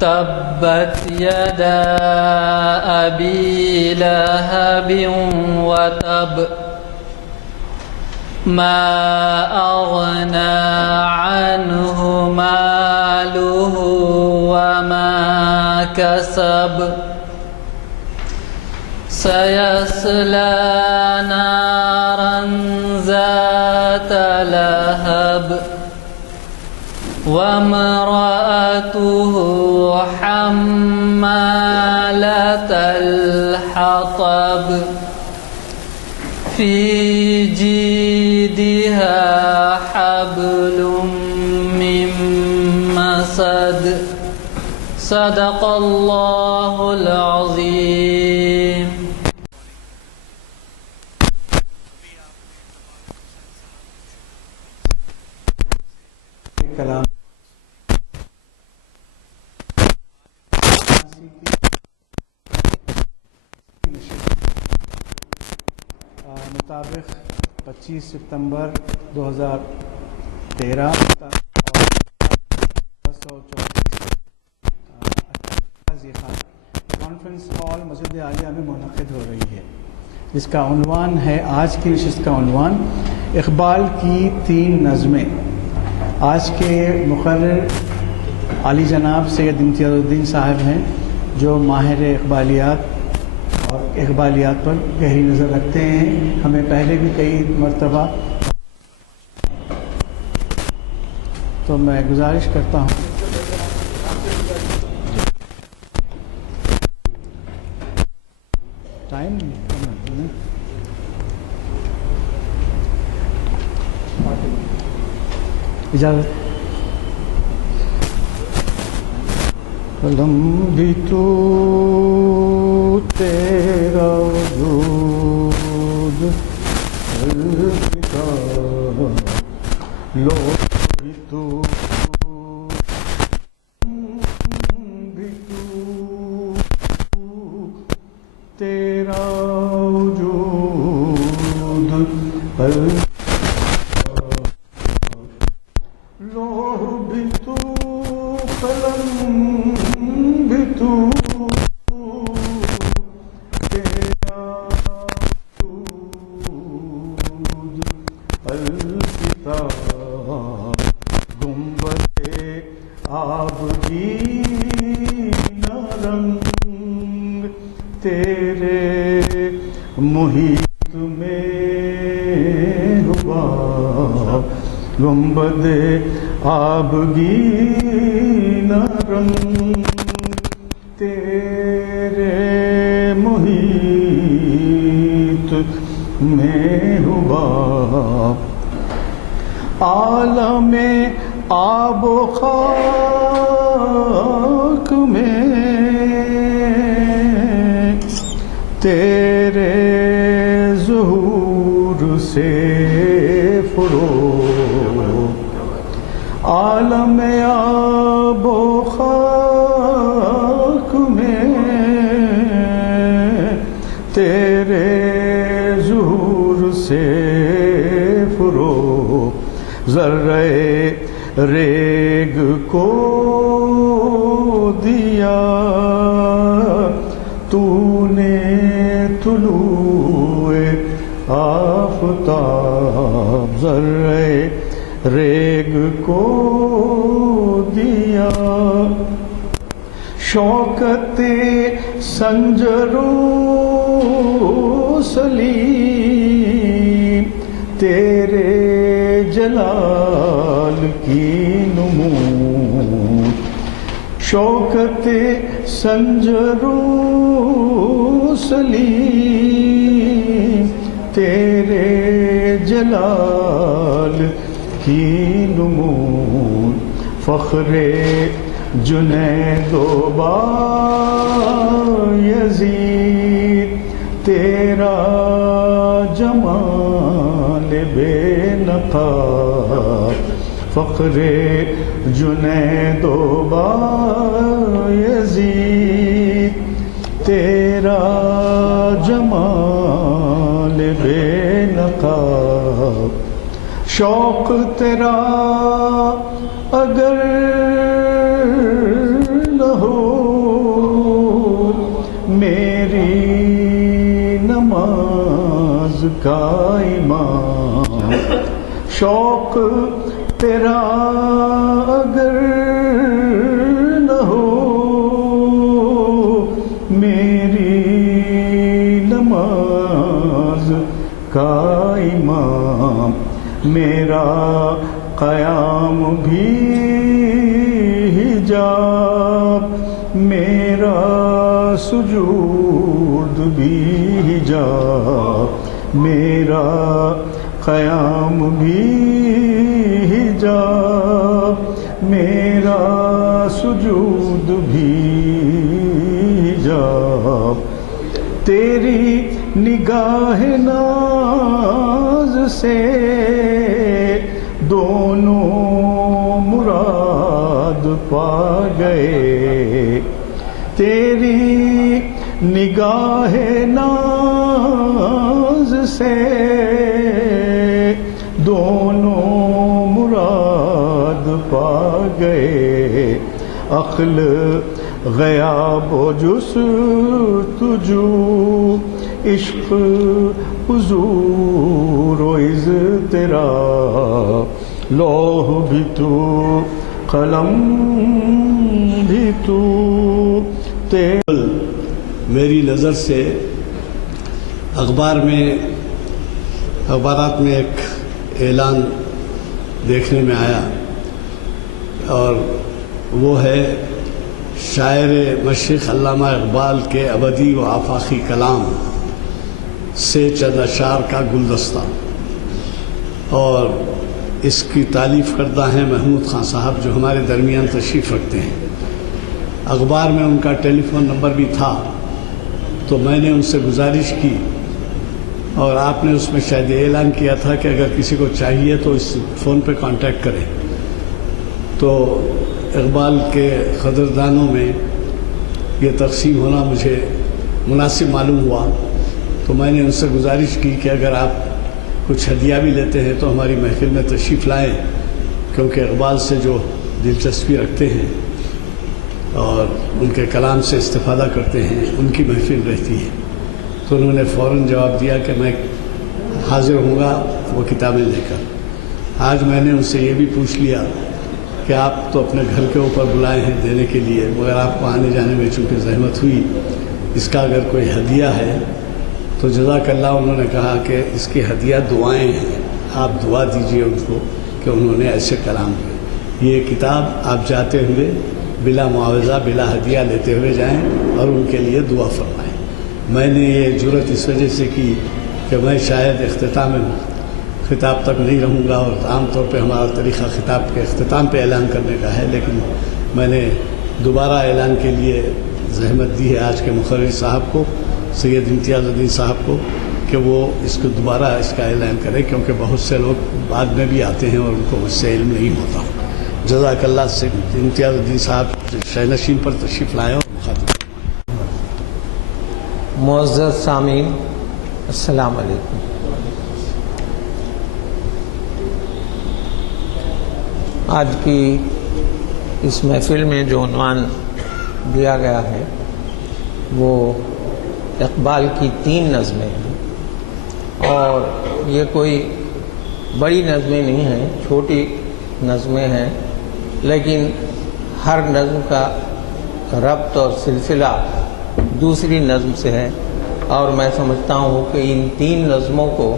تبت يدا أبي لهب وتب ما أغنى عنه ماله وما كسب سيصلى نارا ذات لهب وامرأته حمالة الحطب في جيدها حبل من مسد صدق الله العظيم. کلام مطابق 25 ستمبر 2013 کانفرنس ہال مسجد عالیہ میں منعقد ہو رہی ہے، جس کا عنوان ہے، آج کی نشست کا عنوان اقبال کی 3 نظمیں۔ آج کے مقرر عالی جناب سید امتیاز الدین صاحب ہیں، جو ماہر اقبالیات اور اقبالیات پر گہری نظر رکھتے ہیں، ہمیں پہلے بھی کئی مرتبہ، تو میں گزارش کرتا ہوں ٹائم اجازت۔ قلم بھی تو تیرا وجود لو بھی تو تیرا وجود لوح بھی تو قلم بھی تو تیرا وجود الفتاح گنبد آبگین رنگ تیرے محیط میں ہوا گنبد آبگین رنگ تیرے محیط میں ہوا عالم آب و خاک میں تیرے ظہور سے فروغ عالم آب و خاک میں تیرے ظہور سے فروغ ذرہ ریگ کو دیا تو نے طلوع آفتاب ذرہ ریگ کو دیا شوکت سنجر و سلیم تیرے جلال کی نمود شوکت سنجر و سلیم تیرے جلال کی نمود فخر جنید و بایزید تیرا جمال بے نقاب فخر جنید و بایزید تیرا اگر نہ ہو میری نماز کا امام، شوق تیرا اگر نہ ہو میری نماز کا امام، میرا قیام بھی حجاب، میرا سجود بھی حجاب، میرا قیام بھی حجاب، میرا سجود بھی حجاب، تیری نگاہ ناز سے دونوں مراد پا گئے، تیری نگاہ ناز سے دونوں مراد پا گئے، عقل غیاب و جستجو، عشق حضور و اضطراب، لوح بھی تو قلم بھی تو، میری نظر سے اخبارات میں ایک اعلان دیکھنے میں آیا، اور وہ ہے شاعر مشرق علامہ اقبال کے ابدی و آفاقی کلام سے چند اشعار کا گلدستہ، اور اس کی تالیف کردہ ہیں محمود خان صاحب، جو ہمارے درمیان تشریف رکھتے ہیں۔ اخبار میں ان کا ٹیلی فون نمبر بھی تھا، تو میں نے ان سے گزارش کی، اور آپ نے اس میں شاید یہ اعلان کیا تھا کہ اگر کسی کو چاہیے تو اس فون پہ کانٹیکٹ کریں۔ تو اقبال کے قدردانوں میں یہ تقسیم ہونا مجھے مناسب معلوم ہوا، تو میں نے ان سے گزارش کی کہ اگر آپ کچھ ہدیہ بھی لیتے ہیں تو ہماری محفل میں تشریف لائیں، کیونکہ اقبال سے جو دلچسپی رکھتے ہیں اور ان کے کلام سے استفادہ کرتے ہیں، ان کی محفل رہتی ہے۔ تو انہوں نے فوراً جواب دیا کہ میں حاضر ہوں گا وہ کتابیں لے کر۔ آج میں نے ان سے یہ بھی پوچھ لیا کہ آپ تو اپنے گھر کے اوپر بلائے ہیں دینے کے لیے، مگر آپ کو آنے جانے میں چونکہ زحمت ہوئی، اس کا اگر کوئی ہدیہ ہے تو جزاک اللہ۔ انہوں نے کہا کہ اس کی ہدیہ دعائیں ہیں، آپ دعا دیجئے ان کو کہ انہوں نے ایسے کلام کیے۔ یہ کتاب آپ جاتے ہوئے بلا معاوضہ بلا ہدیہ لیتے ہوئے جائیں اور ان کے لیے دعا فرمائیں۔ میں نے یہ جرت اس وجہ سے کی کہ میں شاید اختتام خطاب تک نہیں رہوں گا، اور عام طور پہ ہمارا طریقہ خطاب کے اختتام پہ اعلان کرنے کا ہے، لیکن میں نے دوبارہ اعلان کے لیے زحمت دی ہے آج کے مقرر صاحب کو، سید امتیاز الدین صاحب کو، کہ وہ اس کو دوبارہ اس کا اعلان کریں، کیونکہ بہت سے لوگ بعد میں بھی آتے ہیں اور ان کو مجھ سے علم نہیں ہوتا۔ جزاک اللہ۔ سے امتیاز الدین صاحب شہنشین پر تشریف لائے اور مخاطب۔ معزز سامعین، السلام علیکم۔ آج کی اس محفل میں جو عنوان دیا گیا ہے وہ اقبال کی 3 نظمیں ہیں، اور یہ کوئی بڑی نظمیں نہیں ہیں، چھوٹی نظمیں ہیں، لیکن ہر نظم کا ربط اور سلسلہ دوسری نظم سے ہے، اور میں سمجھتا ہوں کہ ان 3 نظموں کو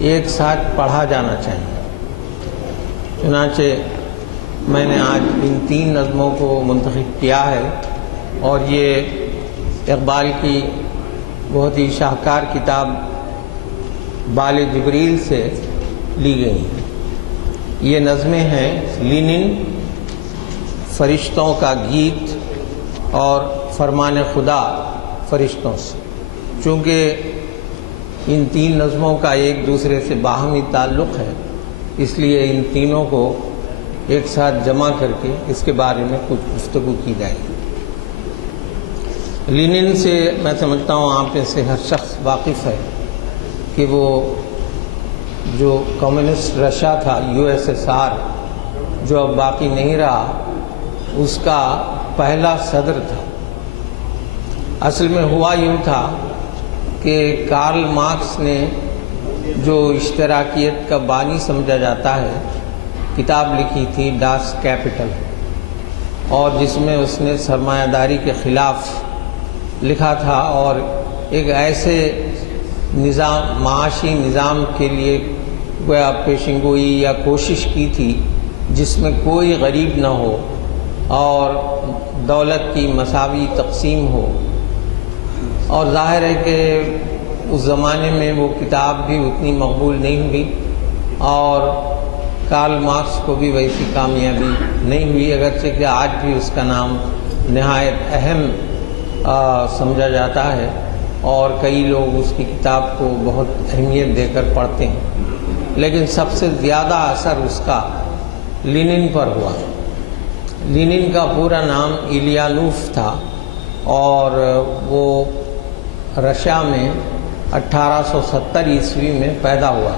ایک ساتھ پڑھا جانا چاہیے۔ چنانچہ میں نے آج ان 3 نظموں کو منتخب کیا ہے، اور یہ اقبال کی بہت ہی شاہکار کتاب بال جبریل سے لی گئی ہیں۔ یہ نظمیں ہیں لینن، فرشتوں کا گیت اور فرمان خدا فرشتوں سے۔ چونکہ ان 3 نظموں کا ایک دوسرے سے باہمی تعلق ہے، اس لیے ان تینوں کو ایک ساتھ جمع کر کے اس کے بارے میں کچھ گفتگو کی جائے گی۔ لینن سے میں سمجھتا ہوں آپ میں سے ہر شخص واقف ہے کہ وہ جو کمیونسٹ رشیا تھا USSR جو اب باقی نہیں رہا، اس کا پہلا صدر تھا۔ اصل میں ہوا یوں تھا کہ کارل مارکس نے جو اشتراکیت کا بانی سمجھا جاتا ہے کتاب لکھی تھی ڈاس کیپٹل، اور جس میں اس نے سرمایہ داری کے خلاف لکھا تھا اور ایک ایسے نظام، معاشی نظام کے لیے گویا پیشنگوئی یا کوشش کی تھی جس میں کوئی غریب نہ ہو اور دولت کی مساوی تقسیم ہو۔ اور ظاہر ہے کہ اس زمانے میں وہ کتاب بھی اتنی مقبول نہیں ہوئی اور کارل مارکس کو بھی ویسی کامیابی نہیں ہوئی، اگرچہ کہ آج بھی اس کا نام نہایت اہم سمجھا جاتا ہے اور کئی لوگ اس کی کتاب کو بہت اہمیت دے کر پڑھتے ہیں، لیکن سب سے زیادہ اثر اس کا لینن پر ہوا۔ لینن کا پورا نام ایلیانوف تھا اور وہ رشیا میں 1870 عیسوی میں پیدا ہوا،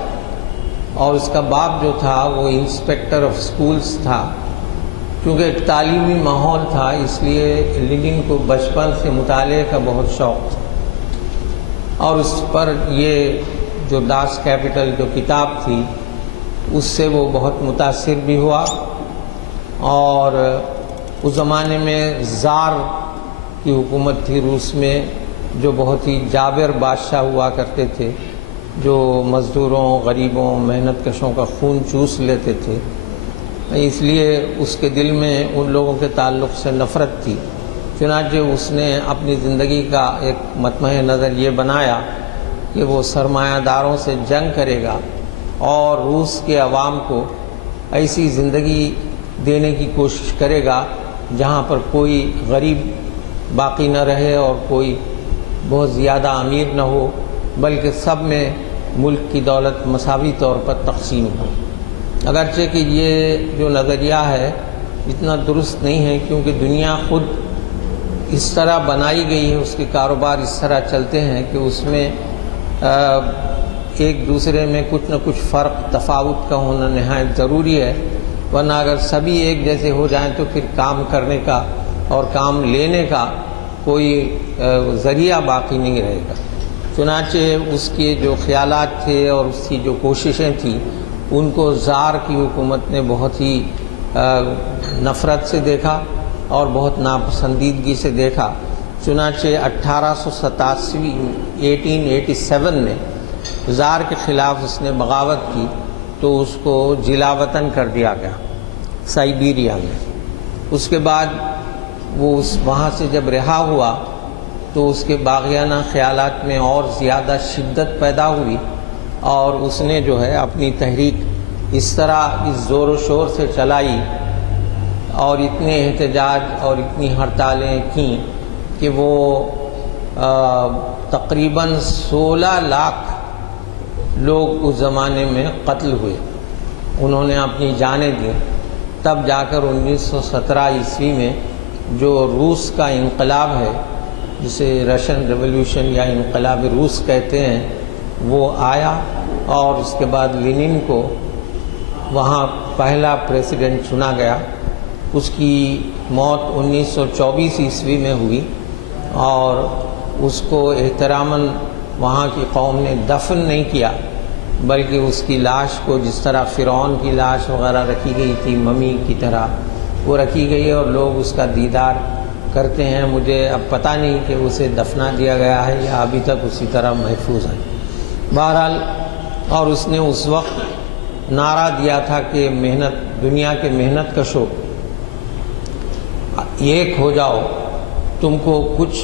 اور اس کا باپ جو تھا وہ انسپیکٹر آف سکولز تھا۔ کیونکہ ایک تعلیمی ماحول تھا اس لیے لینن کو بچپن سے مطالعے کا بہت شوق تھا، اور اس پر یہ جو ڈاس کیپٹل جو کتاب تھی اس سے وہ بہت متاثر بھی ہوا۔ اور اس زمانے میں زار کی حکومت تھی روس میں، جو بہت ہی جابر بادشاہ ہوا کرتے تھے، جو مزدوروں، غریبوں، محنت کشوں کا خون چوس لیتے تھے، اس لیے اس کے دل میں ان لوگوں کے تعلق سے نفرت تھی۔ چنانچہ اس نے اپنی زندگی کا ایک مطمع نظر یہ بنایا کہ وہ سرمایہ داروں سے جنگ کرے گا اور روس کے عوام کو ایسی زندگی دینے کی کوشش کرے گا جہاں پر کوئی غریب باقی نہ رہے اور کوئی بہت زیادہ امیر نہ ہو، بلکہ سب میں ملک کی دولت مساوی طور پر تقسیم ہو۔ اگرچہ کہ یہ جو نظریہ ہے اتنا درست نہیں ہے، کیونکہ دنیا خود اس طرح بنائی گئی ہے، اس کے کاروبار اس طرح چلتے ہیں کہ اس میں ایک دوسرے میں کچھ نہ کچھ فرق تفاوت کا ہونا نہایت ضروری ہے، ورنہ اگر سبھی ایک جیسے ہو جائیں تو پھر کام کرنے کا اور کام لینے کا کوئی ذریعہ باقی نہیں رہے گا۔ چنانچہ اس کے جو خیالات تھے اور اس کی جو کوششیں تھیں ان کو زار کی حکومت نے بہت ہی نفرت سے دیکھا اور بہت ناپسندیدگی سے دیکھا۔ چنانچہ 1887 میں زار کے خلاف اس نے بغاوت کی تو اس کو جلا وطن کر دیا گیا سائبیریا میں۔ اس کے بعد وہ وہاں سے جب رہا ہوا تو اس کے باغیانہ خیالات میں اور زیادہ شدت پیدا ہوئی، اور اس نے جو ہے اپنی تحریک اس طرح اس زور و شور سے چلائی اور اتنے احتجاج اور اتنی ہڑتالیں کیں کہ وہ تقریباً 16 لاکھ لوگ اس زمانے میں قتل ہوئے، انہوں نے اپنی جانیں دیں۔ تب جا کر 1917 عیسوی میں جو روس کا انقلاب ہے، جسے رشین ریولوشن یا انقلاب روس کہتے ہیں، وہ آیا، اور اس کے بعد لینن کو وہاں پہلا پریزیڈنٹ چنا گیا۔ اس کی موت 1924 عیسوی میں ہوئی، اور اس کو احتراماً وہاں کی قوم نے دفن نہیں کیا، بلکہ اس کی لاش کو جس طرح فرعون کی لاش وغیرہ رکھی گئی تھی ممی کی طرح وہ رکھی گئی، اور لوگ اس کا دیدار کرتے ہیں۔ مجھے اب پتہ نہیں کہ اسے دفنا دیا گیا ہے یا ابھی تک اسی طرح محفوظ ہے۔ بہرحال، اور اس نے اس وقت نعرہ دیا تھا کہ دنیا کے محنت کشوں ایک ہو جاؤ، تم کو کچھ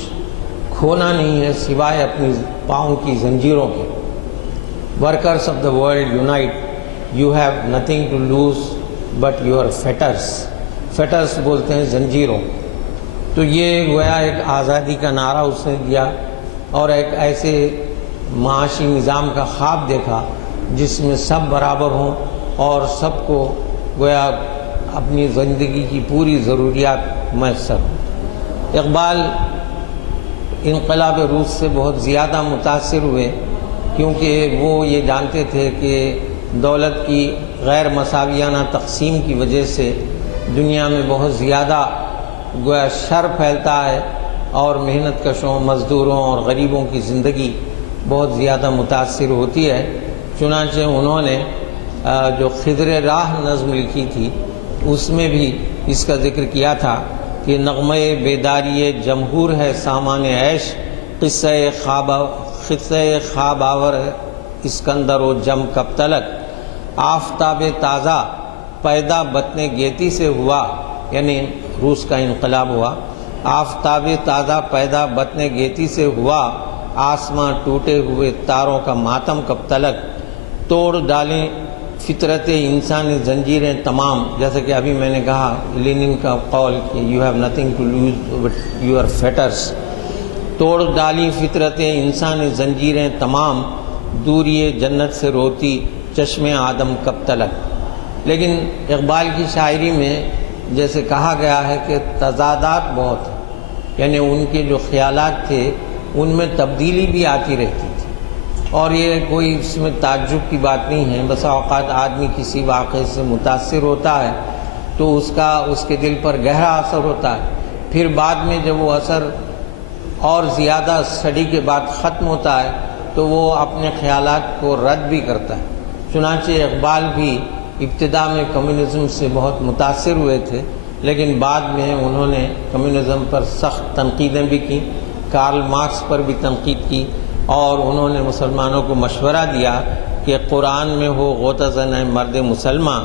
کھونا نہیں ہے سوائے اپنی پاؤں کی زنجیروں کے۔ Workers of the world unite, you have nothing to lose but your fetters. Fetters بولتے ہیں زنجیروں۔ تو یہ گویا ایک آزادی کا نعرہ اس نے دیا اور ایک ایسے معاشی نظام کا خواب دیکھا جس میں سب برابر ہوں اور سب کو گویا اپنی زندگی کی پوری ضروریات میسر ہوں۔ اقبال انقلاب روس سے بہت زیادہ متاثر ہوئے، کیونکہ وہ یہ جانتے تھے کہ دولت کی غیر مساویانہ تقسیم کی وجہ سے دنیا میں بہت زیادہ گویا شر پھیلتا ہے اور محنت کشوں، مزدوروں اور غریبوں کی زندگی بہت زیادہ متاثر ہوتی ہے۔ چنانچہ انہوں نے جو خضر راہ نظم لکھی تھی اس میں بھی اس کا ذکر کیا تھا کہ نغمہ بیداری جمہور ہے سامان عیش، قصہ خواب آور اسکندر و جم کب تلک، آفتاب تازہ پیدا بطن گیتی سے ہوا، یعنی روس کا انقلاب ہوا، آفتاب تازہ پیدا بطن گیتی سے ہوا، آسماں ٹوٹے ہوئے تاروں کا ماتم کب تلک، توڑ ڈالیں فطرت انسانی زنجیریں تمام، جیسے کہ ابھی میں نے کہا لینن کا قول کہ you have nothing to lose but your fetters, توڑ ڈالی فطرت انسانی زنجیریں تمام، دوری جنت سے روتی چشم آدم کب تلک۔ لیکن اقبال کی شاعری میں جیسے کہا گیا ہے کہ تضادات بہت ہیں، یعنی ان کے جو خیالات تھے ان میں تبدیلی بھی آتی رہتی تھی، اور یہ کوئی اس میں تعجب کی بات نہیں ہے۔ بسا اوقات آدمی کسی واقعے سے متاثر ہوتا ہے تو اس کے دل پر گہرا اثر ہوتا ہے، پھر بعد میں جب وہ اثر اور زیادہ اسٹڈی کے بعد ختم ہوتا ہے تو وہ اپنے خیالات کو رد بھی کرتا ہے۔ چنانچہ اقبال بھی ابتدا میں کمیونزم سے بہت متاثر ہوئے تھے، لیکن بعد میں انہوں نے کمیونزم پر سخت تنقیدیں بھی کی، کارل مارکس پر بھی تنقید کی، اور انہوں نے مسلمانوں کو مشورہ دیا کہ قرآن میں ہو غوطہ زن مرد مسلمان،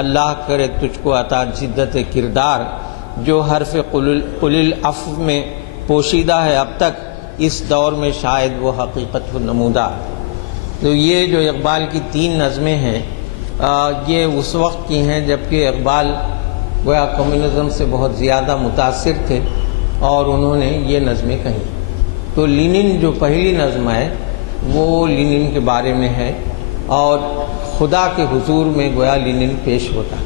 اللہ کرے تجھ کو عطا جدت کردار، جو حرف قل العفو میں پوشیدہ ہے اب تک، اس دور میں شاید وہ حقیقت ہو نمودار۔ تو یہ جو اقبال کی 3 نظمیں ہیں یہ اس وقت کی ہیں جبکہ اقبال گویا کمیونزم سے بہت زیادہ متاثر تھے اور انہوں نے یہ نظمیں کہیں۔ تو لینن جو پہلی نظم ہے وہ لینن کے بارے میں ہے، اور خدا کے حضور میں گویا لینن پیش ہوتا ہے۔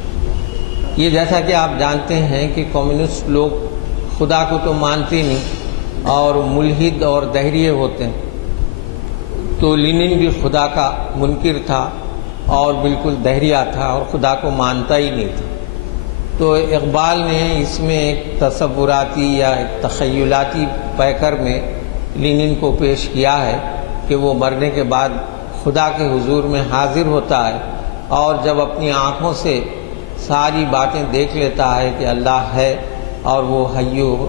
یہ جیسا کہ آپ جانتے ہیں کہ کمیونسٹ لوگ خدا کو تو مانتے نہیں اور ملحد اور دہریے ہوتے ہیں، تو لینن بھی خدا کا منکر تھا اور بالکل دہریہ تھا اور خدا کو مانتا ہی نہیں تھا۔ تو اقبال نے اس میں ایک تصوراتی یا ایک تخیلاتی پیکر میں لینن کو پیش کیا ہے کہ وہ مرنے کے بعد خدا کے حضور میں حاضر ہوتا ہے، اور جب اپنی آنکھوں سے ساری باتیں دیکھ لیتا ہے کہ اللہ ہے اور وہ حی و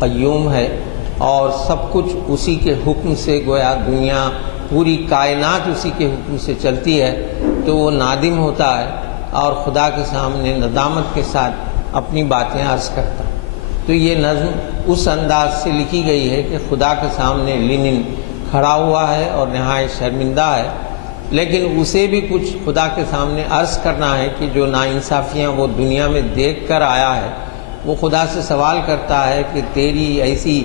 قیوم ہے اور سب کچھ اسی کے حکم سے گویا دنیا پوری کائنات اسی کے حکم سے چلتی ہے، تو وہ نادم ہوتا ہے اور خدا کے سامنے ندامت کے ساتھ اپنی باتیں عرض کرتا ہے۔ تو یہ نظم اس انداز سے لکھی گئی ہے کہ خدا کے سامنے لینن کھڑا ہوا ہے اور نہایت شرمندہ ہے، لیکن اسے بھی کچھ خدا کے سامنے عرض کرنا ہے کہ جو ناانصافیاں وہ دنیا میں دیکھ کر آیا ہے، وہ خدا سے سوال کرتا ہے کہ تیری ایسی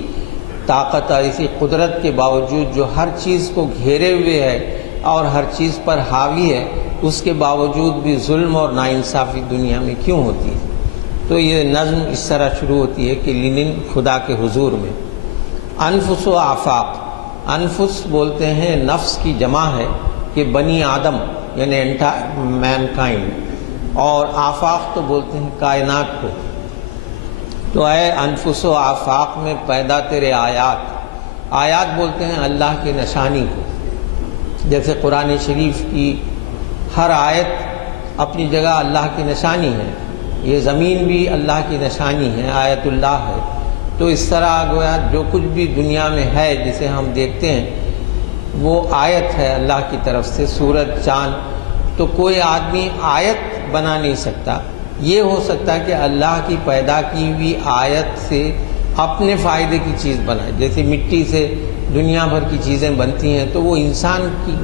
طاقت اور ایسی قدرت کے باوجود جو ہر چیز کو گھیرے ہوئے ہے اور ہر چیز پر حاوی ہے، اس کے باوجود بھی ظلم اور ناانصافی دنیا میں کیوں ہوتی ہے؟ تو یہ نظم اس طرح شروع ہوتی ہے کہ لینن خدا کے حضور میں۔ انفس و آفاق، انفس بولتے ہیں نفس کی جمع ہے کہ بنی آدم یعنی مین کائنڈ، اور آفاق تو بولتے ہیں کائنات کو۔ تو اے انفس و آفاق میں پیدا تیرے آیات، آیات بولتے ہیں اللہ کی نشانی کو، جیسے قرآن شریف کی ہر آیت اپنی جگہ اللہ کی نشانی ہے، یہ زمین بھی اللہ کی نشانی ہے، آیت اللہ ہے۔ تو اس طرح گویا جو کچھ بھی دنیا میں ہے جسے ہم دیکھتے ہیں وہ آیت ہے اللہ کی طرف سے، سورج، چاند۔ تو کوئی آدمی آیت بنا نہیں سکتا، یہ ہو سکتا ہے کہ اللہ کی پیدا کی ہوئی آیت سے اپنے فائدے کی چیز بنائے، جیسے مٹی سے دنیا بھر کی چیزیں بنتی ہیں، تو وہ انسان کی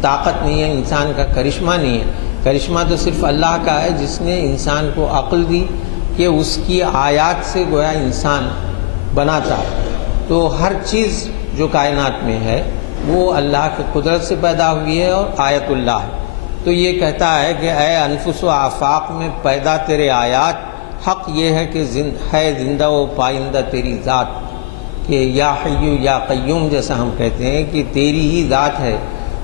طاقت نہیں ہے، انسان کا کرشمہ نہیں ہے، کرشمہ تو صرف اللہ کا ہے جس نے انسان کو عقل دی کہ اس کی آیات سے گویا انسان بناتا ہے۔ تو ہر چیز جو کائنات میں ہے وہ اللہ کی قدرت سے پیدا ہوئی ہے اور آیت اللہ ہے۔ تو یہ کہتا ہے کہ اے انفس و آفاق میں پیدا تیرے آیات، حق یہ ہے کہ ہے زندہ و پائندہ تیری ذات، کہ یا حی یا قیوم جیسا ہم کہتے ہیں کہ تیری ہی ذات ہے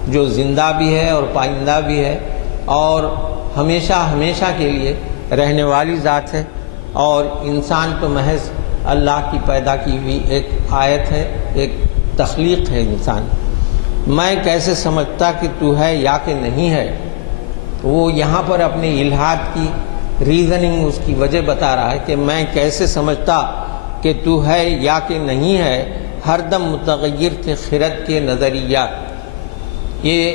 جو زندہ بھی ہے اور پائندہ بھی ہے اور ہمیشہ ہمیشہ کے لیے رہنے والی ذات ہے، اور انسان تو محض اللہ کی پیدا کی ہوئی ایک آیت ہے، ایک تخلیق ہے انسان۔ میں کیسے سمجھتا کہ تو ہے یا کہ نہیں ہے، وہ یہاں پر اپنے الہاد کی ریزننگ، اس کی وجہ بتا رہا ہے کہ میں کیسے سمجھتا کہ تو ہے یا کہ نہیں ہے، ہر دم متغیر تھے خرد کے نظریات۔ یہ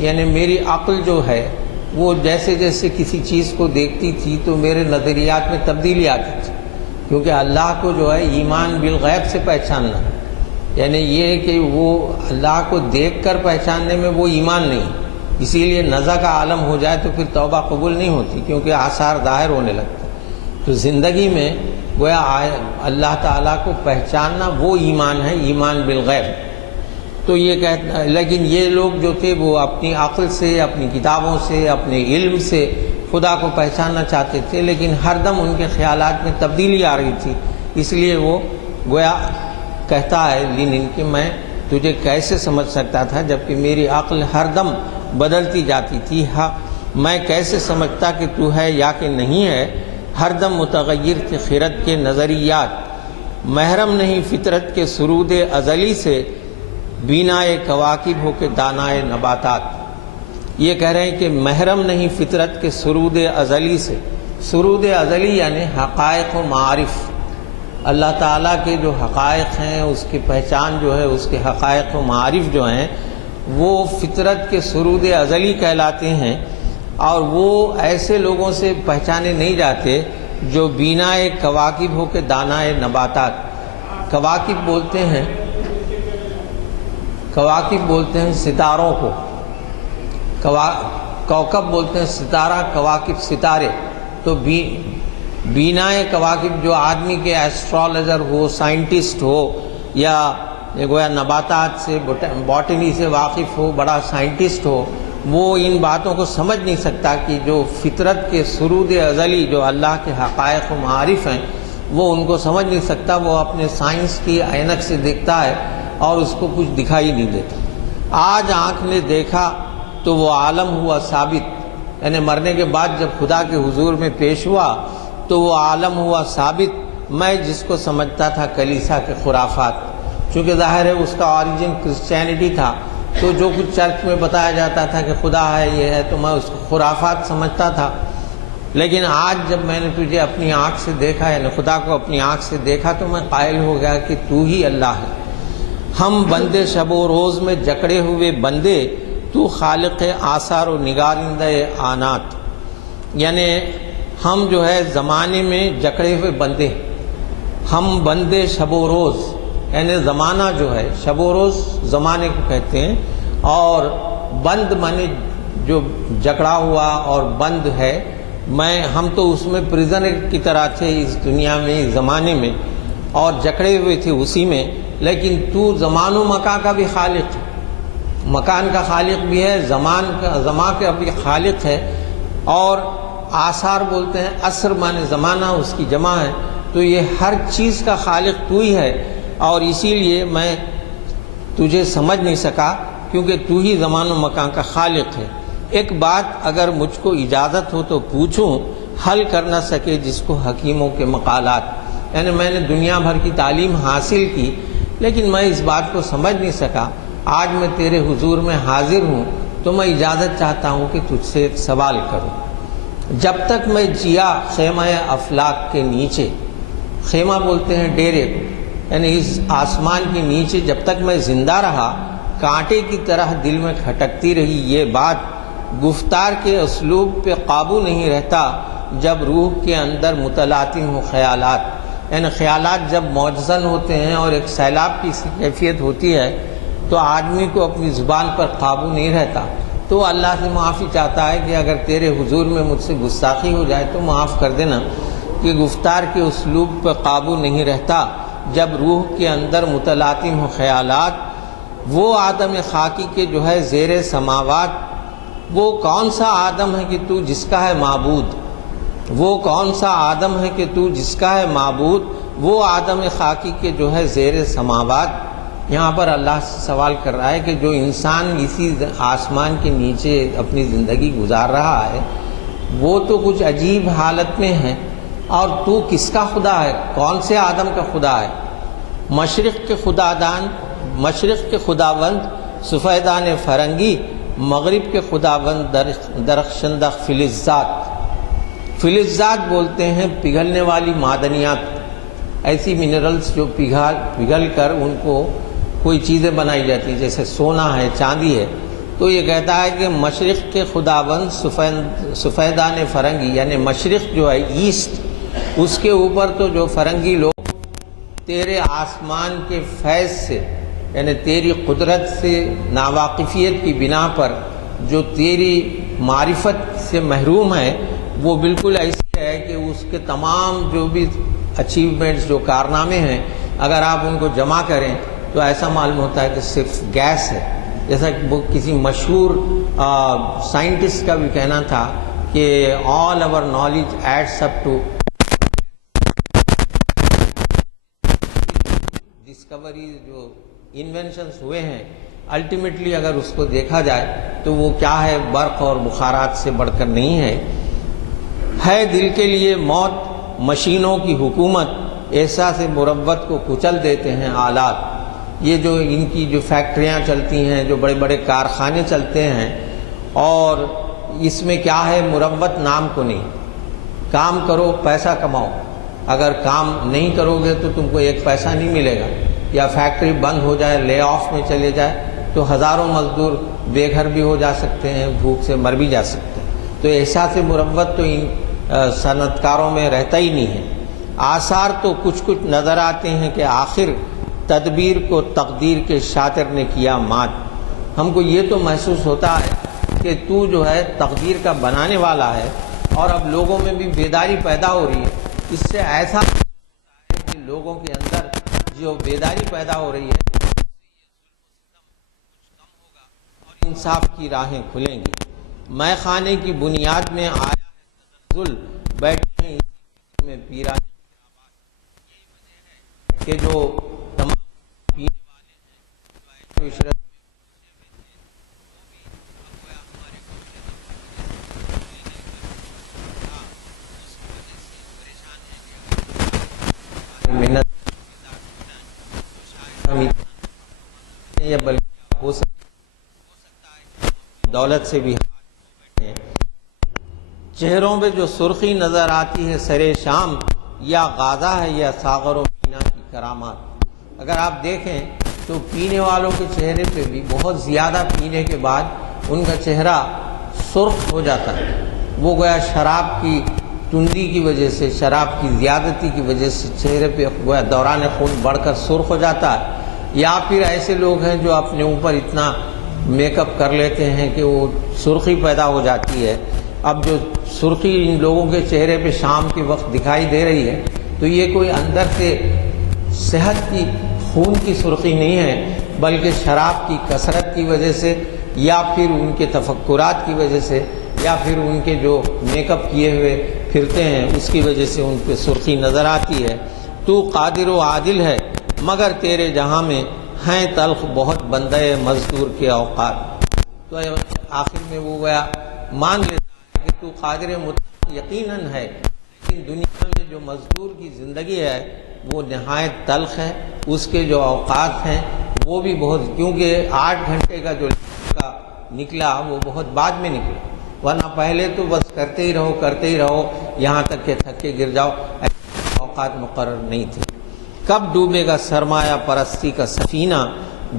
یعنی میری عقل جو ہے وہ جیسے جیسے کسی چیز کو دیکھتی تھی تو میرے نظریات میں تبدیلی آتی تھی، کیونکہ اللہ کو جو ہے ایمان بالغیب سے پہچاننا، یعنی یہ کہ وہ اللہ کو دیکھ کر پہچاننے میں وہ ایمان نہیں، اسی لیے نزع کا عالم ہو جائے تو پھر توبہ قبول نہیں ہوتی، کیونکہ آثار ظاہر ہونے لگتے۔ تو زندگی میں گویا اللہ تعالیٰ کو پہچاننا وہ ایمان ہے، ایمان بالغیب۔ تو یہ کہتا، لیکن یہ لوگ جو تھے وہ اپنی عقل سے، اپنی کتابوں سے، اپنے علم سے خدا کو پہچاننا چاہتے تھے، لیکن ہر دم ان کے خیالات میں تبدیلی آ رہی تھی، اس لیے وہ گویا کہتا ہے لینن کہ میں تجھے کیسے سمجھ سکتا تھا جبکہ میری عقل ہر دم بدلتی جاتی تھی، میں کیسے سمجھتا کہ تو ہے یا کہ نہیں ہے، ہر دم متغیر تھے خرد کے نظریات، محرم نہیں فطرت کے سرود ازلی سے، بینائے کواکب ہو کے دانائے نباتات۔ یہ کہہ رہے ہیں کہ محرم نہیں فطرت کے سرود ازلی سے، سرود ازلی یعنی حقائق و معارف، اللہ تعالیٰ کے جو حقائق ہیں، اس کی پہچان جو ہے، اس کے حقائق و معارف جو ہیں وہ فطرت کے سرود ازلی کہلاتے ہیں، اور وہ ایسے لوگوں سے پہچانے نہیں جاتے جو بینائے کواکب ہو کے دانائے نباتات۔ کواکب بولتے ہیں ستاروں کو، کوکب بولتے ہیں ستارہ، کواکب ستارے۔ تو بینائے کواکب جو آدمی کے ایسٹرالوجر ہو، سائنٹسٹ ہو، یا گویا نباتات سے، باٹنی سے واقف ہو، بڑا سائنٹسٹ ہو، وہ ان باتوں کو سمجھ نہیں سکتا کہ جو فطرت کے سرود ازلی جو اللہ کے حقائق و معارف ہیں وہ ان کو سمجھ نہیں سکتا، وہ اپنے سائنس کی عینک سے دیکھتا ہے اور اس کو کچھ دکھائی نہیں دیتا۔ آج آنکھ نے دیکھا تو وہ عالم ہوا ثابت، یعنی مرنے کے بعد جب خدا کے حضور میں پیش ہوا تو وہ عالم ہوا ثابت، میں جس کو سمجھتا تھا کلیسا کے خرافات، چونکہ ظاہر ہے اس کا اوریجن کرسچینٹی تھا، تو جو کچھ چرچ میں بتایا جاتا تھا کہ خدا ہے، یہ ہے، تو میں اس کو خرافات سمجھتا تھا۔ لیکن آج جب میں نے تجھے اپنی آنکھ سے دیکھا، یعنی خدا کو اپنی آنکھ سے دیکھا، تو میں قائل ہو گیا کہ تو ہی اللہ ہے۔ ہم بندے شب و روز میں جکڑے ہوئے بندے، تو خالق آثار و نگارندہ آنات، یعنی ہم جو ہے زمانے میں جکڑے ہوئے بندے، ہم بندے شب و روز، یعنی زمانہ جو ہے، شب و روز زمانے کو کہتے ہیں، اور بند مانے جو جکڑا ہوا اور بند ہے، ہم تو اس میں پریزنر کی طرح تھے اس دنیا میں، اس زمانے میں، اور جکڑے ہوئے تھے اسی میں، لیکن تو زمان و مکان کا بھی خالق ہے، مکان کا خالق بھی ہے، زمان کا بھی خالق ہے، اور آثار بولتے ہیں، عصر مانے زمانہ اس کی جمع ہے، تو یہ ہر چیز کا خالق تو ہی ہے، اور اسی لیے میں تجھے سمجھ نہیں سکا کیونکہ تو ہی زمان و مکان کا خالق ہے۔ ایک بات اگر مجھ کو اجازت ہو تو پوچھوں، حل کر نہ سکے جس کو حکیموں کے مقالات، یعنی میں نے دنیا بھر کی تعلیم حاصل کی لیکن میں اس بات کو سمجھ نہیں سکا، آج میں تیرے حضور میں حاضر ہوں تو میں اجازت چاہتا ہوں کہ تجھ سے ایک سوال کروں۔ جب تک میں جیا خیمہ افلاک کے نیچے، خیمہ بولتے ہیں ڈیرے کو، یعنی اس آسمان کے نیچے جب تک میں زندہ رہا، کانٹے کی طرح دل میں کھٹکتی رہی یہ بات، گفتار کے اسلوب پہ قابو نہیں رہتا جب روح کے اندر متلاطم ہو خیالات، یعنی خیالات جب موجزن ہوتے ہیں اور ایک سیلاب کی کیفیت ہوتی ہے تو آدمی کو اپنی زبان پر قابو نہیں رہتا، تو اللہ سے معافی چاہتا ہے کہ اگر تیرے حضور میں مجھ سے گستاخی ہو جائے تو معاف کر دینا، کہ گفتار کے اسلوب پر قابو نہیں رہتا جب روح کے اندر متلاطم ہو خیالات، وہ آدم خاکی کے جو ہے زیر سماوات، وہ کون سا آدم ہے کہ تو جس کا ہے معبود، وہ کون سا آدم ہے کہ تو جس کا ہے معبود، وہ آدم خاکی کے جو ہے زیر سماوات، یہاں پر اللہ سے سوال کر رہا ہے کہ جو انسان اسی آسمان کے نیچے اپنی زندگی گزار رہا ہے وہ تو کچھ عجیب حالت میں ہے، اور تو کس کا خدا ہے؟ کون سے آدم کا خدا ہے؟ مشرق کے خداوند سفیدان فرنگی، مغرب کے خداوند درخشندہ فلزات بولتے ہیں پگھلنے والی معدنیات، ایسی منرلز جو پگھل کر ان کو کوئی چیزیں بنائی جاتی ہیں، جیسے سونا ہے، چاندی ہے۔ تو یہ کہتا ہے کہ مشرق کے خداوند سفیدان فرنگی، یعنی مشرق جو ہے ایسٹ، اس کے اوپر تو جو فرنگی لوگ تیرے آسمان کے فیض سے، یعنی تیری قدرت سے ناواقفیت کی بنا پر جو تیری معرفت سے محروم ہے، وہ بالکل ایسے ہے کہ اس کے تمام جو بھی اچیومنٹس، جو کارنامے ہیں، اگر آپ ان کو جمع کریں تو ایسا معلوم ہوتا ہے کہ صرف گیس ہے۔ جیسا کہ وہ کسی مشہور سائنٹسٹ کا بھی کہنا تھا کہ آل our knowledge adds up to Discovery, جو انوینشنز ہوئے ہیں، الٹیمیٹلی اگر اس کو دیکھا جائے تو وہ کیا ہے؟ برق اور بخارات سے بڑھ کر نہیں ہے دل کے لیے موت مشینوں کی حکومت، احساس مروت کو کچل دیتے ہیں آلات۔ یہ جو ان کی جو فیکٹریاں چلتی ہیں، جو بڑے بڑے کارخانے چلتے ہیں، اور اس میں کیا ہے؟ مروت نام کو نہیں۔ کام کرو، پیسہ کماؤ، اگر کام نہیں کرو گے تو تم کو ایک پیسہ نہیں ملے گا، یا فیکٹری بند ہو جائے، لے آف میں چلے جائے تو ہزاروں مزدور بے گھر بھی ہو جا سکتے ہیں، بھوک سے مر بھی جا سکتے ہیں۔ تو احساس مروت تو ان صنعت کاروں میں رہتا ہی نہیں ہے۔ آثار تو کچھ نظر آتے ہیں کہ آخر تدبیر کو تقدیر کے شاطر نے کیا مات۔ ہم کو یہ تو محسوس ہوتا ہے کہ تو جو ہے تقدیر کا بنانے والا ہے، اور اب لوگوں میں بھی بیداری پیدا ہو رہی ہے۔ اس سے ایسا ہے کہ لوگوں کے اندر جو بیداری پیدا ہو رہی ہے، اور انصاف کی راہیں کھلیں گی۔ میں خانے کی بنیاد میں آیا ہے تنزل، بیٹھے ہیں میں پیرا کہ جو تمام پینے والے ہیں عشرت محنت یا بلکہ ہو سکتا ہے دولت سے بھی چہروں پہ جو سرخی نظر آتی ہے سرے شام، یا غازہ ہے یا ساغر و مینا کی کرامات۔ اگر آپ دیکھیں تو پینے والوں کے چہرے پہ بھی بہت زیادہ پینے کے بعد ان کا چہرہ سرخ ہو جاتا ہے۔ وہ گویا شراب کی تندی کی وجہ سے، شراب کی زیادتی کی وجہ سے چہرے پہ گویا دوران خون بڑھ کر سرخ ہو جاتا ہے۔ یا پھر ایسے لوگ ہیں جو اپنے اوپر اتنا میک اپ کر لیتے ہیں کہ وہ سرخی پیدا ہو جاتی ہے۔ اب جو سرخی ان لوگوں کے چہرے پہ شام کے وقت دکھائی دے رہی ہے تو یہ کوئی اندر سے صحت کی، خون کی سرخی نہیں ہے، بلکہ شراب کی کثرت کی وجہ سے، یا پھر ان کے تفکرات کی وجہ سے، یا پھر ان کے جو میک اپ کیے ہوئے پھرتے ہیں اس کی وجہ سے ان پہ سرخی نظر آتی ہے۔ تو قادر و عادل ہے مگر تیرے جہاں میں ہیں تلخ بہت بندہ مزدور کے اوقات۔ تو آخر میں وہ گیا مان لیتا ہے کہ تو قادر مطلق یقیناً ہے، لیکن دنیا میں جو مزدور کی زندگی ہے وہ نہایت تلخ ہے، اس کے جو اوقات ہیں وہ بھی بہت، کیونکہ 8 گھنٹے کا جو نکلا وہ بہت بعد میں نکلا، ورنہ پہلے تو بس کرتے ہی رہو یہاں تک کہ تھک کے گر جاؤ، ایسے اوقات مقرر نہیں تھے۔ کب ڈوبے گا سرمایہ پرستی کا سفینہ،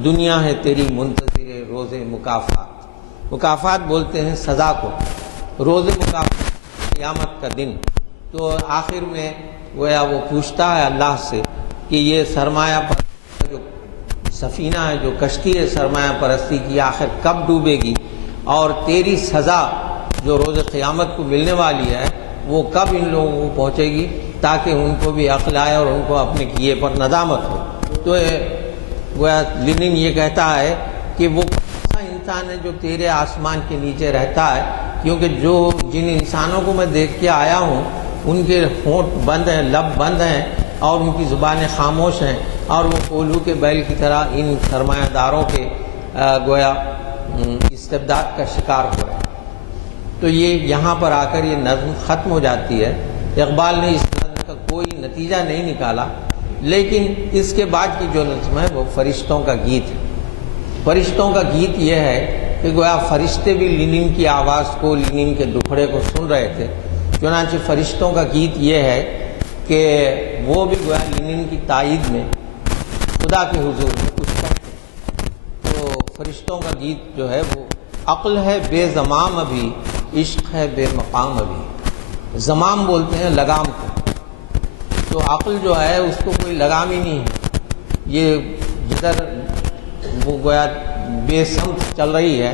دنیا ہے تیری منتظر روز مکافات۔ مکافات بولتے ہیں سزا کو، روز مکافات قیامت کا دن۔ تو آخر میں گویا وہ پوچھتا ہے اللہ سے کہ یہ سرمایہ پرستی کا جو سفینہ ہے، جو کشتی ہے سرمایہ پرستی کی، آخر کب ڈوبے گی، اور تیری سزا جو روز قیامت کو ملنے والی ہے وہ کب ان لوگوں کو پہنچے گی، تاکہ ان کو بھی عقل آئے اور ان کو اپنے کیے پر ندامت ہو۔ تو گویا لینن یہ کہتا ہے کہ وہ ایسا انسان ہے جو تیرے آسمان کے نیچے رہتا ہے، کیونکہ جن انسانوں کو میں دیکھ کے آیا ہوں ان کے ہونٹ بند ہیں، لب بند ہیں، اور ان کی زبانیں خاموش ہیں اور وہ کولو کے بیل کی طرح ان سرمایہ داروں کے گویا استبداد کا شکار ہو رہے ہیں۔ تو یہ یہاں پر آ کر یہ نظم ختم ہو جاتی ہے۔ اقبال نے اس نظم کا کوئی نتیجہ نہیں نکالا، لیکن اس کے بعد کی جو نظم ہے وہ فرشتوں کا گیت ہے۔ فرشتوں کا گیت یہ ہے کہ گویا فرشتے بھی لینن کی آواز کو، لینن کے دکھڑے کو سن رہے تھے، چنانچہ فرشتوں کا گیت یہ ہے کہ وہ بھی گویا لینن کی تائید میں خدا کے حضور میں کچھ کہتے ہیں۔ تو فرشتوں کا گیت جو ہے وہ عقل ہے بے زمام ابھی، عشق ہے بے مقام ابھی۔ زمام بولتے ہیں لگام کو، تو عقل جو ہے اس کو کوئی لگام ہی نہیں ہے، یہ جدھر وہ گویا بے سمت چل رہی ہے۔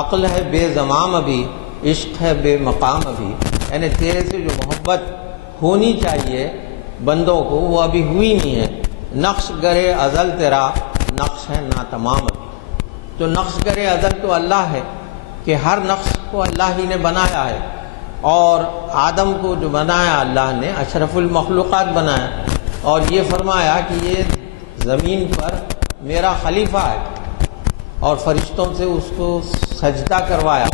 عقل ہے بے زمام ابھی، عشق ہے بے مقام ابھی، یعنی تیرے سے جو محبت ہونی چاہیے بندوں کو وہ ابھی ہوئی نہیں ہے۔ نقش گرے ازل تیرا نقش ہے ناتمام ابھی۔ تو نقش گرے ازل تو اللہ ہے کہ ہر نقش کو اللہ ہی نے بنایا ہے، اور آدم کو جو بنایا اللہ نے اشرف المخلوقات بنایا، اور یہ فرمایا کہ یہ زمین پر میرا خلیفہ ہے، اور فرشتوں سے اس کو سجدہ کروایا۔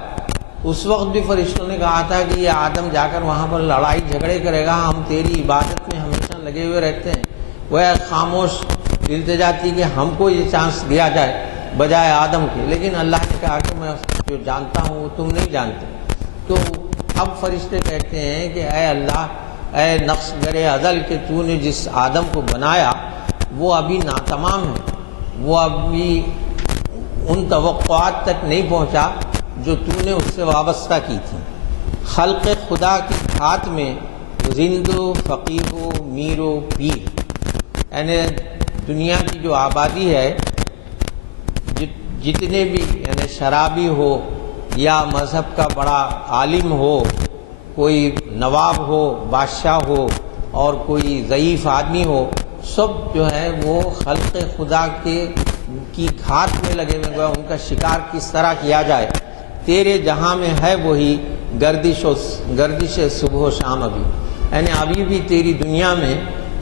اس وقت بھی فرشتوں نے کہا تھا کہ یہ آدم جا کر وہاں پر لڑائی جھگڑے کرے گا، ہم تیری عبادت میں ہمیشہ لگے ہوئے رہتے ہیں۔ وہ خاموش التجا تھی کہ ہم کو یہ چانس دیا جائے بجائے آدم کے، لیکن اللہ نے کہا کہ میں جو جانتا ہوں وہ تم نہیں جانتے۔ تو اب فرشتے کہتے ہیں کہ اے اللہ، اے نقش گرے ازل کہ تو نے جس آدم کو بنایا وہ ابھی ناتمام ہے، وہ ابھی ان توقعات تک نہیں پہنچا جو تو نے اس سے وابستہ کی تھی۔ خلق خدا کی ہاتھ میں زند و فقیر و میر و پیر، یعنی دنیا کی جو آبادی ہے، جتنے بھی یعنی شرابی ہو یا مذہب کا بڑا عالم ہو، کوئی نواب ہو، بادشاہ ہو، اور کوئی ضعیف آدمی ہو، سب جو ہے وہ خلق خدا کی گھات میں لگے ہوئے، ان کا شکار کس طرح کیا جائے۔ تیرے جہاں میں ہے وہی گردش صبح و شام ابھی، یعنی ابھی بھی تیری دنیا میں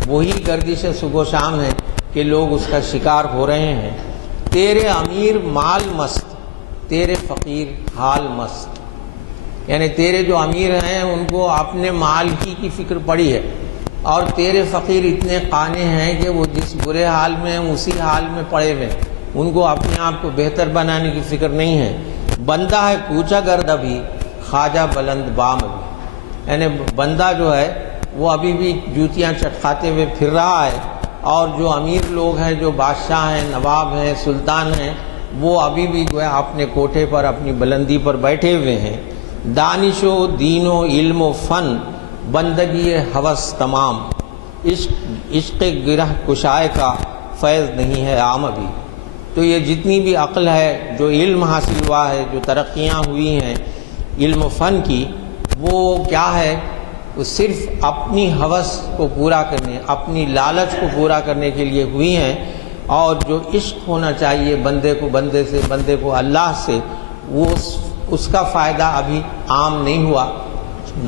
وہی گردش صبح و شام ہے کہ لوگ اس کا شکار ہو رہے ہیں۔ تیرے امیر مال مست، تیرے فقیر حال مست، یعنی تیرے جو امیر ہیں ان کو اپنے مال کی فکر پڑی ہے، اور تیرے فقیر اتنے قانے ہیں کہ وہ جس برے حال میں ہیں اسی حال میں پڑے ہوئے، ان کو اپنے آپ کو بہتر بنانے کی فکر نہیں ہے۔ بندہ ہے کوچہ گرد ابھی، خواجہ بلند بام ابھی، یعنی بندہ جو ہے وہ ابھی بھی جوتیاں چٹکاتے ہوئے پھر رہا ہے، اور جو امیر لوگ ہیں، جو بادشاہ ہیں، نواب ہیں، سلطان ہیں، وہ ابھی بھی گویا اپنے کوٹھے پر، اپنی بلندی پر بیٹھے ہوئے ہیں۔ دانش و دین و علم و فن بندگی ہوس تمام، عشق گرہ کشائے کا فیض نہیں ہے عام ابھی۔ تو یہ جتنی بھی عقل ہے، جو علم حاصل ہوا ہے، جو ترقیاں ہوئی ہیں علم و فن کی، وہ کیا ہے؟ وہ صرف اپنی ہوس کو پورا کرنے، اپنی لالچ کو پورا کرنے کے لیے ہوئی ہیں، اور جو عشق ہونا چاہیے بندے کو بندے سے، بندے کو اللہ سے، وہ اس کا فائدہ ابھی عام نہیں ہوا۔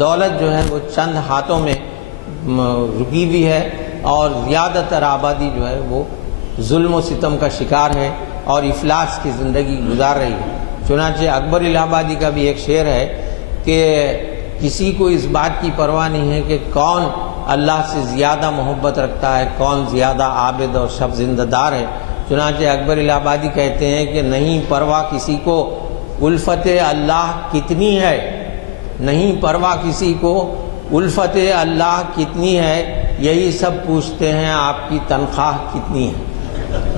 دولت جو ہے وہ چند ہاتھوں میں رکی ہوئی ہے، اور زیادہ تر آبادی جو ہے وہ ظلم و ستم کا شکار ہے اور افلاس کی زندگی گزار رہی ہے۔ چنانچہ اکبر الہ آبادی کا بھی ایک شعر ہے کہ کسی کو اس بات کی پرواہ نہیں ہے کہ کون اللہ سے زیادہ محبت رکھتا ہے، کون زیادہ عابد اور شب زندہ دار ہے۔ چنانچہ اکبر الہ آبادی کہتے ہیں کہ نہیں پرواہ کسی کو الفت اللہ کتنی ہے، نہیں پرواہ کسی کو الفت اللہ کتنی ہے، یہی سب پوچھتے ہیں آپ کی تنخواہ کتنی ہے،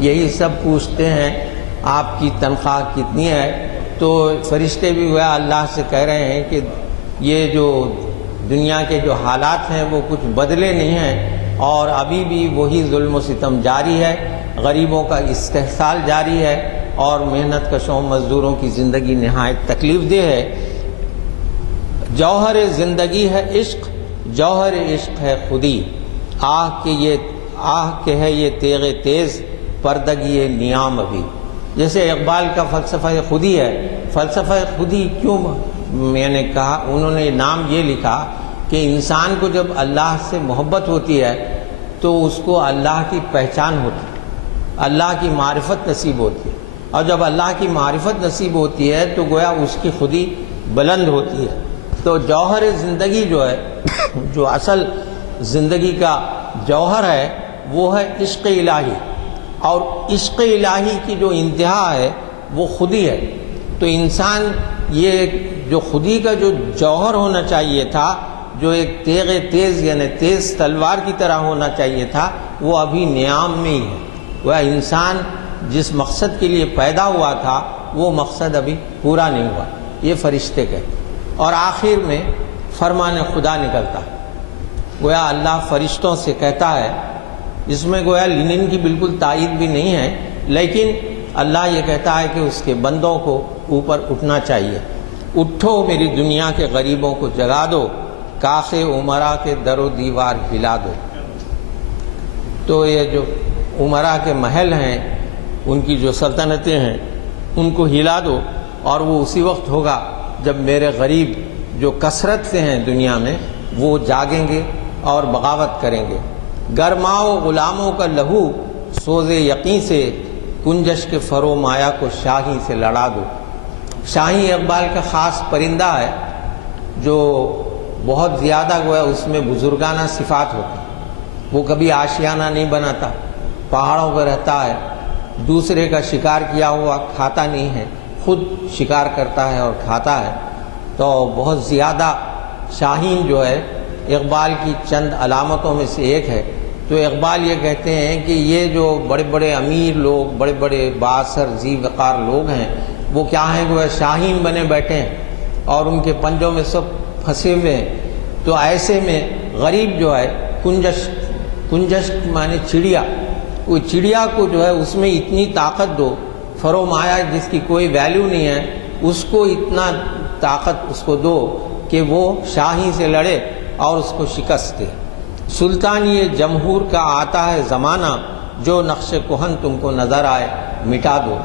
یہی سب پوچھتے ہیں آپ کی تنخواہ کتنی ہے۔ تو فرشتے بھی ہوا اللہ سے کہہ رہے ہیں کہ یہ جو دنیا کے جو حالات ہیں وہ کچھ بدلے نہیں ہیں، اور ابھی بھی وہی ظلم و ستم جاری ہے، غریبوں کا استحصال جاری ہے، اور محنت کشوں مزدوروں کی زندگی نہایت تکلیف دہ ہے۔ جوہر زندگی ہے عشق، جوہر عشق ہے خودی، آہ کہ ہے یہ تیغ تیز پردگی نیام ابھی۔ جیسے اقبال کا فلسفہ خودی ہے، فلسفہ خودی کیوں میں نے کہا، انہوں نے نام یہ لکھا کہ انسان کو جب اللہ سے محبت ہوتی ہے تو اس کو اللہ کی پہچان ہوتی ہے، اللہ کی معرفت نصیب ہوتی ہے، اور جب اللہ کی معرفت نصیب ہوتی ہے تو گویا اس کی خودی بلند ہوتی ہے۔ تو جوہر زندگی جو ہے، جو اصل زندگی کا جوہر ہے وہ ہے عشق الہی، اور عشق الہی کی جو انتہا ہے وہ خودی ہے۔ تو انسان یہ جو خودی کا جو جوہر ہونا چاہیے تھا، جو ایک تیغ تیز یعنی تیز تلوار کی طرح ہونا چاہیے تھا، وہ ابھی نیام میں ہی ہے۔ وہ انسان جس مقصد کے لیے پیدا ہوا تھا وہ مقصد ابھی پورا نہیں ہوا، یہ فرشتے کہتے ہیں۔ اور آخر میں فرمان خدا نکلتا ہے، گویا اللہ فرشتوں سے کہتا ہے، اس میں گویا لینن کی بالکل تائید بھی نہیں ہے، لیکن اللہ یہ کہتا ہے کہ اس کے بندوں کو اوپر اٹھنا چاہیے۔ اٹھو میری دنیا کے غریبوں کو جگا دو، کاخ عمرا کے در و دیوار ہلا دو۔ تو یہ جو عمرا کے محل ہیں، ان کی جو سلطنتیں ہیں، ان کو ہلا دو، اور وہ اسی وقت ہوگا جب میرے غریب جو کثرت سے ہیں دنیا میں وہ جاگیں گے اور بغاوت کریں گے۔ گرماؤ غلاموں کا لہو سوز یقین سے، کنجش کے فرو مایا کو شاہی سے لڑا دو۔ شاہی اقبال کا خاص پرندہ ہے جو بہت زیادہ گویا اس میں بزرگانہ صفات ہوتی ہیں۔ وہ کبھی آشیانہ نہیں بناتا، پہاڑوں پہ رہتا ہے، دوسرے کا شکار کیا ہوا کھاتا نہیں ہے، خود شکار کرتا ہے اور کھاتا ہے۔ تو بہت زیادہ شاہین جو ہے اقبال کی چند علامتوں میں سے ایک ہے۔ تو اقبال یہ کہتے ہیں کہ یہ جو بڑے بڑے امیر لوگ، بڑے بڑے بااثر ذی وقار لوگ ہیں، وہ کیا ہیں کہ وہ شاہین بنے بیٹھے ہیں اور ان کے پنجوں میں سب پھنسے ہوئے ہیں۔ تو ایسے میں غریب جو ہے کنجش معنی چڑیا، وہ چڑیا کو جو ہے اس میں اتنی طاقت دو، فرو مایا جس کی کوئی ویلیو نہیں ہے، اس کو اتنا طاقت اس کو دو کہ وہ شاہی سے لڑے اور اس کو شکست دے۔ سلطان یہ جمہور کا آتا ہے زمانہ، جو نقش کہن تم کو نظر آئے مٹا دو۔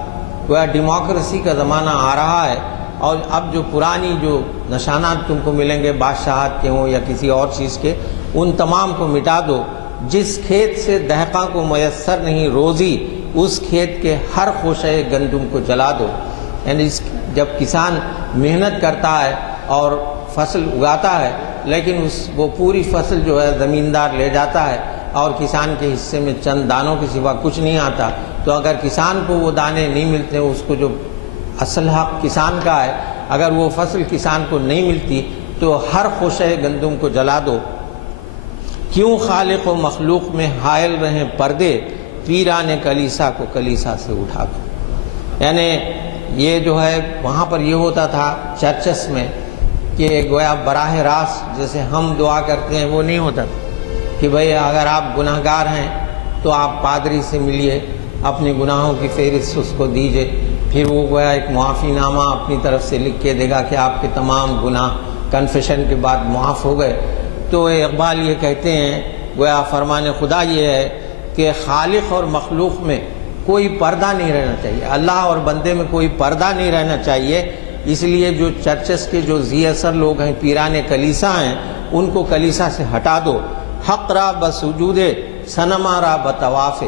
وہ ڈیموکریسی کا زمانہ آ رہا ہے، اور اب جو پرانی جو نشانات تم کو ملیں گے بادشاہت کے ہوں یا کسی اور چیز کے، ان تمام کو مٹا دو۔ جس کھیت سے دہقاں کو میسر نہیں روزی، اس کھیت کے ہر خوشے گندم کو جلا دو۔ یعنی جب کسان محنت کرتا ہے اور فصل اگاتا ہے، لیکن وہ پوری فصل جو ہے زمیندار لے جاتا ہے اور کسان کے حصے میں چند دانوں کے سوا کچھ نہیں آتا، تو اگر کسان کو وہ دانے نہیں ملتے، اس کو جو اصل حق کسان کا ہے، اگر وہ فصل کسان کو نہیں ملتی تو ہر خوشے گندم کو جلا دو۔ کیوں خالق و مخلوق میں حائل رہیں پردے، پیران کلیسا کو کلیسا سے اٹھا دو۔ یعنی یہ جو ہے وہاں پر یہ ہوتا تھا چرچس میں کہ گویا براہ راست جیسے ہم دعا کرتے ہیں وہ نہیں ہوتا تھا کہ بھئی اگر آپ گناہ گار ہیں تو آپ پادری سے ملیے، اپنے گناہوں کی فہرست اس کو دیجئے، پھر وہ گویا ایک معافی نامہ اپنی طرف سے لکھ کے دے گا کہ آپ کے تمام گناہ کنفیشن کے بعد معاف ہو گئے۔ تو اقبال یہ کہتے ہیں، گویا فرمان خدا یہ ہے کہ خالق اور مخلوق میں کوئی پردہ نہیں رہنا چاہیے، اللہ اور بندے میں کوئی پردہ نہیں رہنا چاہیے۔ اس لیے جو چرچز کے جو ذی اثر لوگ ہیں، پیران کلیسا ہیں، ان کو کلیسا سے ہٹا دو۔ حق را بسجود صنما را بطواف۔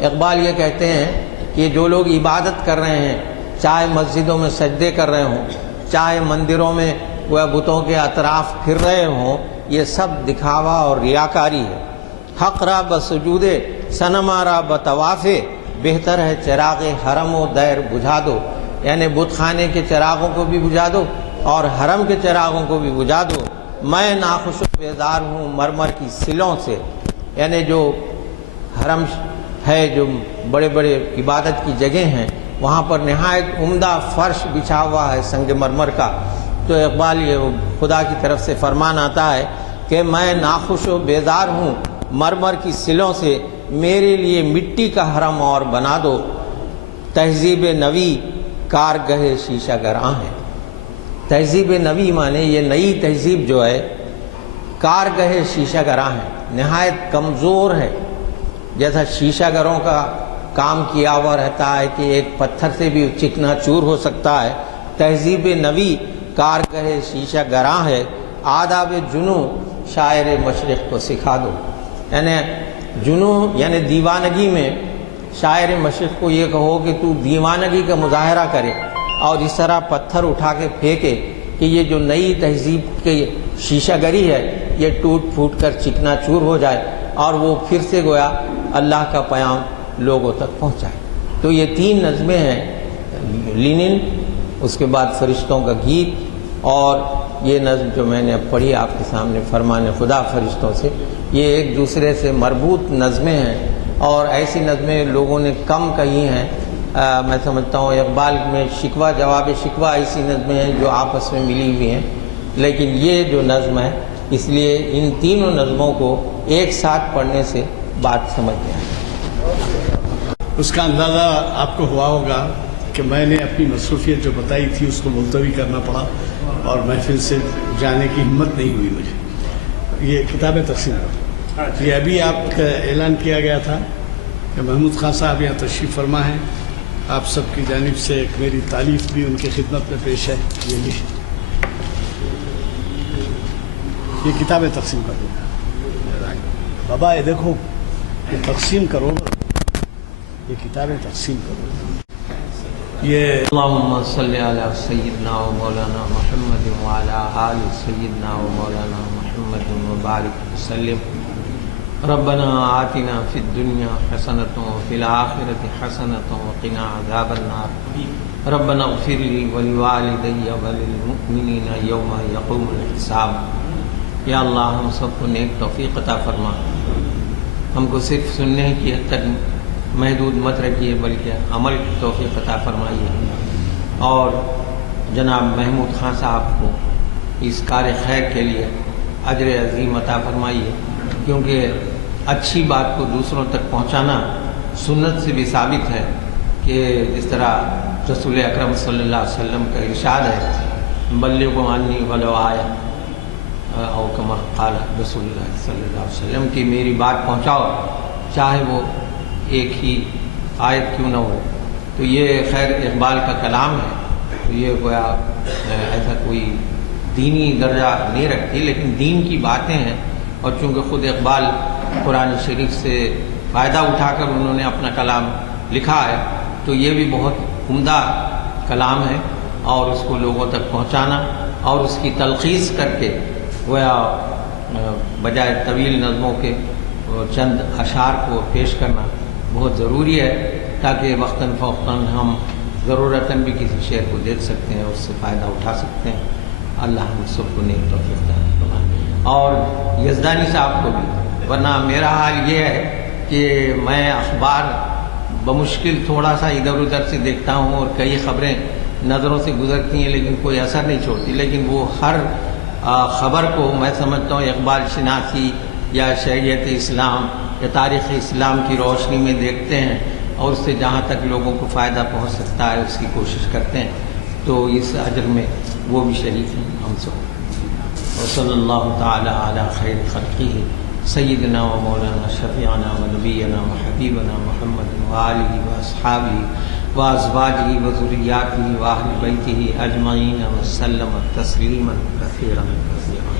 اقبال یہ کہتے ہیں کہ جو لوگ عبادت کر رہے ہیں، چاہے مسجدوں میں سجدے کر رہے ہوں، چاہے مندروں میں وہ بتوں کے اطراف پھر رہے ہوں، یہ سب دکھاوا اور ریاکاری ہے۔ حق را بسجود صنما را بطواف، بہتر ہے چراغ حرم و دیر بجھا دو۔ یعنی بت خانے کے چراغوں کو بھی بجھا دو اور حرم کے چراغوں کو بھی بجھا دو۔ میں ناخوش و بیزار ہوں مرمر کی سلوں سے، یعنی جو حرم ہے، جو بڑے بڑے عبادت کی جگہ ہیں، وہاں پر نہایت عمدہ فرش بچھا ہوا ہے سنگ مرمر کا۔ تو اقبال یہ خدا کی طرف سے فرمان آتا ہے کہ میں ناخوش و بیزار ہوں مرمر کی سلوں سے، میرے لیے مٹی کا حرم اور بنا دو۔ تہذیب نوی کارگہ شیشہ گراں ہے۔ تہذیب نوی مانے یہ نئی تہذیب جو ہے کارگہ شیشہ گراں ہے، نہایت کمزور ہے۔ جیسا شیشہ گروں کا کام کیا ہوا رہتا ہے کہ ایک پتھر سے بھی چکنا چور ہو سکتا ہے، تہذیب نوی کارگہ شیشہ گراں ہے۔ آداب جنوں شاعر مشرق کو سکھا دو۔ یعنی جنون یعنی دیوانگی میں شاعر مشرق کو یہ کہو کہ تو دیوانگی کا مظاہرہ کرے اور اس طرح پتھر اٹھا کے پھینکے کہ یہ جو نئی تہذیب کی شیشہ گری ہے یہ ٹوٹ پھوٹ کر چکنا چور ہو جائے اور وہ پھر سے گویا اللہ کا پیام لوگوں تک پہنچائے. تو یہ 3 نظمیں ہیں، لینن، اس کے بعد فرشتوں کا گیت، اور یہ نظم جو میں نے اب پڑھی آپ کے سامنے فرمان خدا فرشتوں سے، یہ ایک دوسرے سے مربوط نظمیں ہیں اور ایسی نظمیں لوگوں نے کم کہی ہیں. میں سمجھتا ہوں اقبال میں شکوہ جواب شکوہ ایسی نظمیں ہیں جو آپس میں ملی ہوئی ہیں، لیکن یہ جو نظم ہے اس لیے ان تینوں نظموں کو ایک ساتھ پڑھنے سے بات سمجھ میں آئی. اس کا اندازہ آپ کو ہوا ہوگا کہ میں نے اپنی مصروفیت جو بتائی تھی اس کو ملتوی کرنا پڑا اور محفل سے جانے کی ہمت نہیں ہوئی مجھے. یہ کتابیں تقسیم کر، یہ ابھی آپ کا اعلان کیا گیا تھا کہ محمود خان صاحب یہاں تشریف فرما ہیں. آپ سب کی جانب سے ایک میری تعریف بھی ان کی خدمت میں پیش ہے. یہ کتابیں تقسیم کر دو بابا، یہ دیکھو یہ تقسیم کرو، یہ کتابیں تقسیم کرو. یہ اللہم صلی علی سیدنا و مولانا محمد وعلی آل سیدنا و مولانا محمد وبارک وسلم. ربنا آتنا فی الدنیا حسنۃ وفی الآخرۃ حسنۃ وقنا عذاب النار. ربنا اغفر لی ولوالدی وللمؤمنین یوم یقوم الحساب. یا اللہ ہم سب کو نیک توفیق عطا فرما، ہم کو صرف سننے کی حد تک محدود مت رکھیے بلکہ عمل کی توفیق عطا فرمائیے، اور جناب محمود خان صاحب کو اس کار خیر کے لیے اجر عظیم عطا فرمائیے، کیونکہ اچھی بات کو دوسروں تک پہنچانا سنت سے بھی ثابت ہے کہ جس طرح رسول اکرم صلی اللہ علیہ وسلم کا ارشاد ہے بلغوا عنی ولو آیہ، او کما قال رسول اللہ صلی اللہ علیہ وسلم کہ میری بات پہنچاؤ چاہے وہ ایک ہی آیت کیوں نہ ہو. تو یہ خیر اقبال کا کلام ہے، تو یہ گویا ایسا کوئی دینی درجہ نہیں رکھتی، لیکن دین کی باتیں ہیں، اور چونکہ خود اقبال قرآن شریف سے فائدہ اٹھا کر انہوں نے اپنا کلام لکھا ہے، تو یہ بھی بہت عمدہ کلام ہے، اور اس کو لوگوں تک پہنچانا اور اس کی تلخیص کر کے گویا بجائے طویل نظموں کے چند اشعار کو پیش کرنا بہت ضروری ہے، تاکہ وقتاً فوقتاً ہم ضرورتاً بھی کسی شعر کو دیکھ سکتے ہیں، اس سے فائدہ اٹھا سکتے ہیں. اللہ ہم سب کو نیک توفیق عطا فرمائے، اور یزدانی صاحب کو بھی. ورنہ میرا حال یہ ہے کہ میں اخبار بمشکل تھوڑا سا ادھر ادھر سے دیکھتا ہوں اور کئی خبریں نظروں سے گزرتی ہیں لیکن کوئی اثر نہیں چھوڑتی، لیکن وہ ہر خبر کو میں سمجھتا ہوں اقبال شناسی یا شریعت اسلام یا تاریخ اسلام کی روشنی میں دیکھتے ہیں، اور اس سے جہاں تک لوگوں کو فائدہ پہنچ سکتا ہے اس کی کوشش کرتے ہیں. تو اس اجر میں وہ بھی شریک ہیں ہم سب. وصلی اللہ تعالی علی خیر خلقہ سیدنا و مولانا شفیعنا و نبینا و حبیبنا محمد و آلہ و اصحابہ و ازواجہ و ذریاتہ و اہل بیتہ اجمعین وسلم تسلیما کثیرا کثیرا.